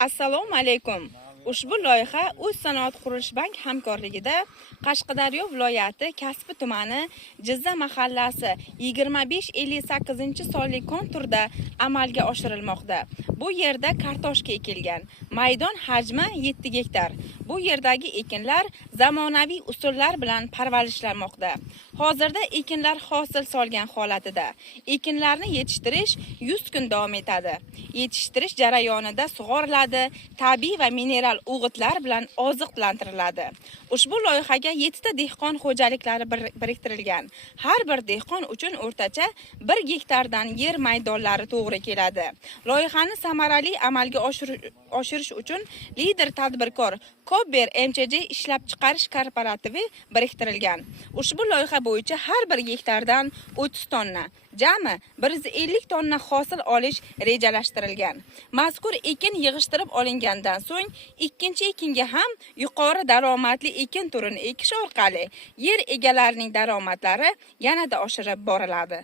Assalomu alaykum. Ushbu loyiha O'zsanoat qurilish bank hamkorligida Qashqadaryo viloyati Kasbi tumani Jizza mahallasi 25-58 sonli konturda amalga oshirilmoqda. Bu yerda kartoshka ekilgan. Maydon hajmi 7 gektar. Bu yerdagi ekinlar zamonaviy usullar bilan parvarishlanmoqda. Hozirda ekinlar hosil solgan holatida. Ekinlarni yetishtirish 100 kun davom etadi. Yetishtirish jarayonida sug'oriladi, tabiiy va mineral o'g'itlar bilan oziqlantiriladi. Ushbu loyihaga 7 ta dehqon xo'jaliklari biriktirilgan. Har bir dehqon uchun o'rtacha 1 gektardan yer maydonlari to'g'ri keladi. Loyihani samarali amalga oshirish uchun lider tadbirkor Kobber MCJ ishlab chiqarish korporativi biriktirilgan. Ushbu loyiha bo'yicha har bir gektardan 30 tonna, jami 150 tonna hosil olish rejalashtirilgan. Mazkur ekin yig'ishtirib olingandan so'ng ikkinchi ekinga ham yuqori daromadli ekin turini ekish orqali yer egalarining daromadlari yanada oshirib boriladi.